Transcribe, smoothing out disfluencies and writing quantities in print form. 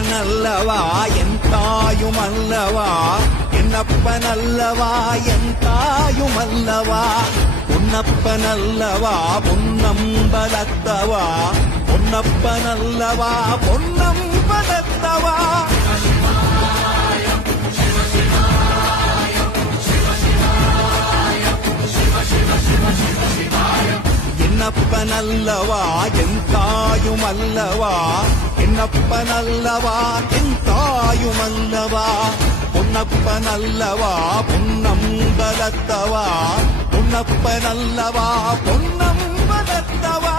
என்னப்பனல்லவா என் தாயுமல்லவா, என்னப்பனல்லவா என் தாயுமல்லவா, பொன்னப்பனல்லவா பொன்னம்பலத்தவா, பொன்னப்பனல்லவா பொன்னம்பலத்தவா. என்னப்பனல்லவா என் தாயுமல்லவா, என்னப்பனல்லவா என் தாயுமல்லவா, பொன்னப்பனல்லவா பொன்னம்பலத்தவா, பொன்னப்பனல்லவா பொன்னம்பலத்தவா.